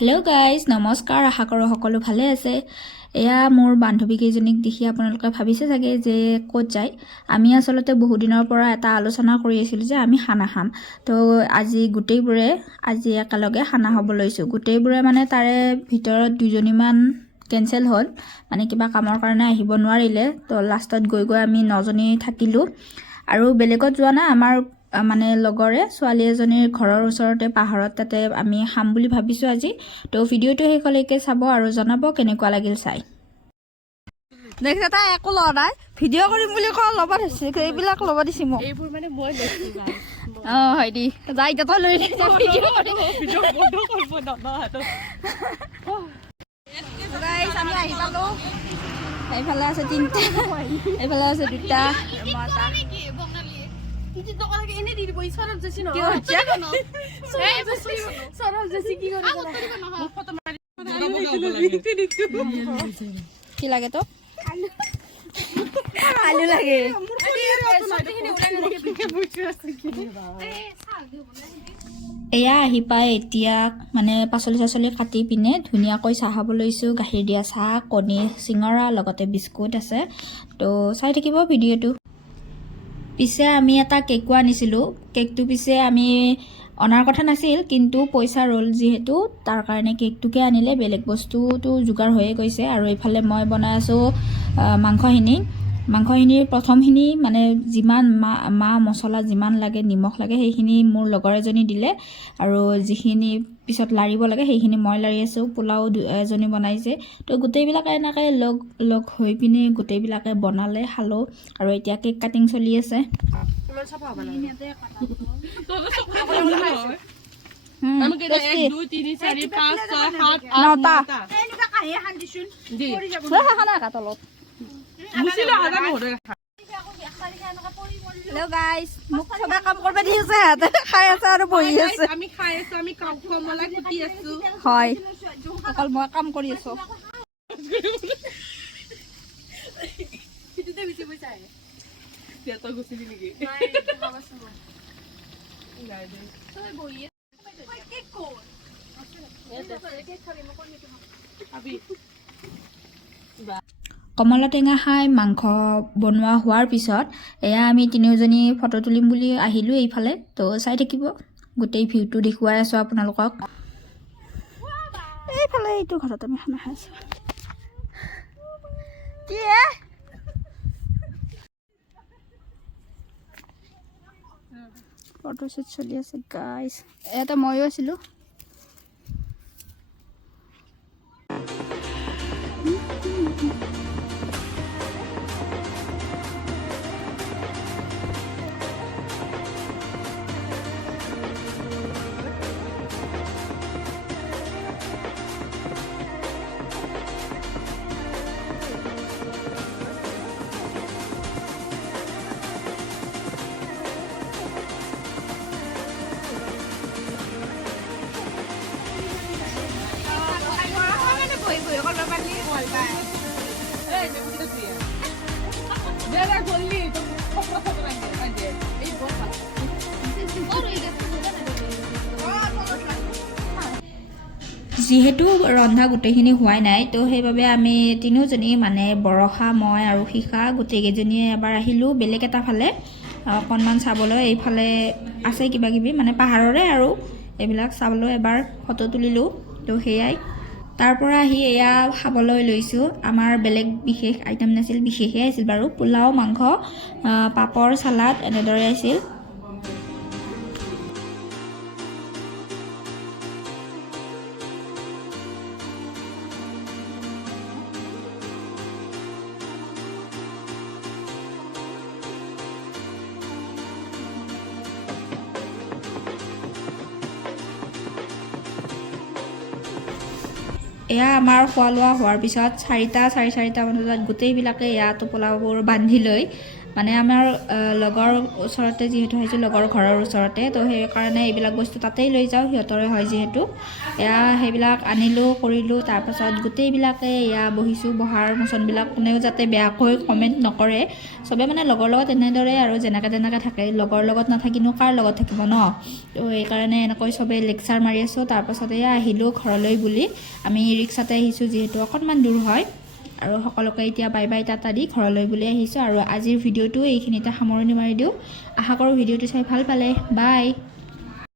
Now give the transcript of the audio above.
Hello' guys, নমস্কাৰ। আশা কৰোঁ সকলো ভালে আছে। এয়া মোৰ বান্ধৱীকেইজনীক দেখি আপোনালোকে ভাবিছে চাগে যে ক'ত যায়। আমি আচলতে বহুদিনৰ পৰা এটা আলোচনা কৰি আছিলোঁ যে আমি খানা খাম। তো গোটেইবোৰে আজি একেলগে খানা খাব লৈছোঁ। গোটেইবোৰে মানে তাৰে ভিতৰত দুজনীমান কেঞ্চেল হ'ল, মানে কিবা কামৰ কাৰণে আহিব নোৱাৰিলে। তো লাষ্টত গৈ আমি 9জনী থাকিলোঁ। আৰু বেলেগত যোৱা নাই, আমাৰ মানে লগৰে ছোৱালী এজনীৰ ঘৰৰ ওচৰতে পাহাৰত, তাতে আমি খাম বুলি ভাবিছোঁ আজি। তো ভিডিঅ'টো শেষলৈকে চাব আৰু জনাব কেনেকুৱা লাগিল চাই। নেক্সট এটা একো লোৱা নাই, ভিডিঅ' কৰিম বুলি কোৱা ল'ব দিছে, এইবিলাক ল'ব দিছে মোক। এইবোৰ মানে মই লৈছো গাইছ। হয় দি যাই তই লৈ ভিডিঅ' কৰিব নামানো। গাইছ আমি আহি পালো। এইফালে আছে তিনিটা, এইফালে আছে দুটা। কি লাগে তো? আলু লাগে। এয়া আহি পাই এতিয়া মানে পাচলি কাটি পিনে ধুনীয়াকৈ চাহ খাব লৈছোঁ। গাখীৰ দিয়া চাহ, কণী, চিঙৰা, লগতে বিস্কুট আছে। তো চাই থাকিব ভিডিঅ'টো। পিছে আমি এটা কেকো আনিছিলোঁ। কেকটো পিছে আমি অনাৰ কথা নাছিল, কিন্তু পইচা ৰ'ল যিহেতু তাৰ কাৰণে কেকটোকে আনিলে। বেলেগ বস্তুটো যোগাৰ হৈয়ে গৈছে। আৰু এইফালে মই বনাই আছোঁ মাংসখিনিৰ প্ৰথমখিনি মানে যিমান মা মছলা যিমান লাগে, নিমখ লাগে, সেইখিনি মোৰ লগৰ এজনী দিলে। আৰু যিখিনি পিছত লাৰিব লাগে সেইখিনি মই লাৰি আছোঁ। পোলাও এজনী বনাইছে। তো গোটেইবিলাকে এনেকৈ লগ হৈ পিনে গোটেইবিলাকে বনালে, খালোঁ। আৰু এতিয়া কেক কাটিং চলি আছে। হেল্ল' গাইছ, মোক চবে কাম কৰিব দি আছে, সিহঁতে খাই আছে আৰু বহি আছে। আমি খাই আছো, আমি কমলা কুটি আছো। হয়, অকল মই কাম কৰি আছো। তই গুচিলি নেকি? কমলা টেঙা খাই মাংস বনোৱা হোৱাৰ পিছত এয়া আমি তিনিওজনী ফটো তুলিম বুলি আহিলোঁ এইফালে। তো চাই থাকিব, গোটেই ভিউটো দেখুৱাই আছোঁ আপোনালোকক। এইফালে এইটো ঘৰত আমি খানা খাই আছো। কি ফটোশ্বুট চলি আছে গাইছ। ইয়াতে ময়ো আছিলোঁ। যিহেতু ৰন্ধা গোটেইখিনি হোৱাই নাই, তো সেইবাবে আমি তিনিওজনী মানে বৰষা, মই আৰু শিখা গোটেইকেইজনীয়ে এবাৰ আহিলোঁ বেলেগ এটা ফালে অকণমান চাবলৈ। এইফালে আছে কিবাকিবি মানে পাহাৰৰে আৰু এইবিলাক চাবলৈ এবাৰ ফটো তুলিলোঁ। তো সেয়াই, তাৰ পৰা আহি এয়া খাবলৈ লৈছোঁ। আমাৰ বেলেগ বিশেষ আইটেম নাছিল, বিশেষে আছিল বাৰু। পোলাও, মাংস, পাপৰ, চালাড এনেদৰে আছিল। এয়া আমাৰ খোৱা লোৱা হোৱাৰ পিছত 4টা, চাৰে 4টামান বজাত গোটেইবিলাকে এয়া টোপোলাবোৰ বান্ধি লৈ মানে আমাৰ লগৰ ওচৰতে যিহেতু আহিছোঁ, লগৰ ঘৰৰ ওচৰতে, তো সেইকাৰণে এইবিলাক বস্তু তাতেই লৈ যাওঁ, সিহঁতৰে হয় যিহেতু। এয়া সেইবিলাক আনিলোঁ কৰিলোঁ, তাৰপাছত গোটেইবিলাকে এয়া বহিছোঁ, বহাৰ মোচনবিলাক কোনেও যাতে বেয়াকৈ কমেণ্ট নকৰে। চবে মানে লগৰ লগত এনেদৰে আৰু যেনেকৈ তেনেকৈ থাকে, লগৰ লগত নাথাকিনো কাৰ লগত থাকিব ন। তো সেইকাৰণে এনেকৈ চবেই লেকচাৰ মাৰি আছোঁ। তাৰপাছত এয়া আহিলোঁ ঘৰলৈ বুলি, আমি ৰিক্সাতে আহিছোঁ যিহেতু অকণমান দূৰ হয়। আৰু সকলোকে এতিয়া বাই বাই টাটা দি ঘৰলৈ বুলি আহিছোঁ। আৰু আজিৰ ভিডিঅ'টো এইখিনিতে সামৰণি মাৰি দিওঁ। আশা কৰোঁ ভিডিঅ'টো চাই ভাল পালে। বাই।